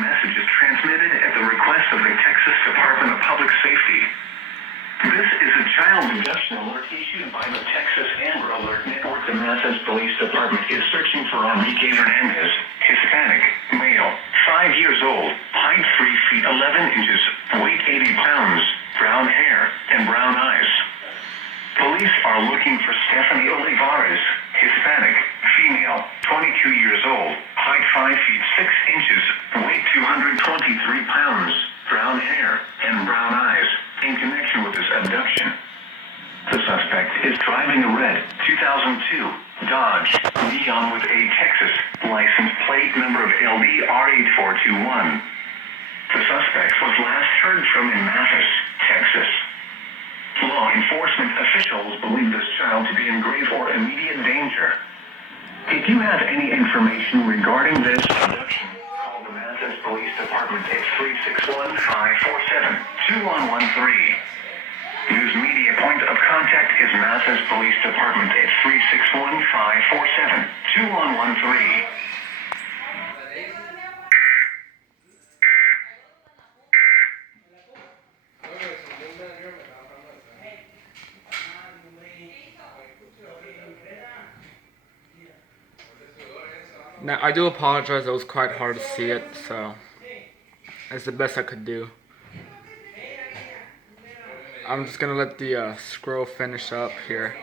Messages transmitted at the request of the Texas Department of Public Safety. This is a child abduction alert issued by the Texas Amber Alert Network. The Mathis Police Department is searching for Enrique Hernandez, Hispanic, male, 5 years old, height 3 feet 11 inches, weight 80 pounds, brown hair, and brown eyes. Police are looking for Stephanie Olivares, Hispanic, female, 22 years old, height 5 feet 6 inches, weight 223 pounds, brown hair, and brown eyes, in connection with this abduction. The suspect is driving a red 2002 Dodge Neon with a Texas license plate number of LDR8421. The suspect was last heard from in Mathis, Texas. Law enforcement officials believe this child to be in grave or immediate danger. If you have any information regarding this abduction, call the Mathis Police Department at 361-547-2113. News media point of contact is Mathis Police Department at 361-547-2113. Now, I do apologize, it was quite hard to see it, so that's the best I could do. I'm just gonna let the scroll finish up here.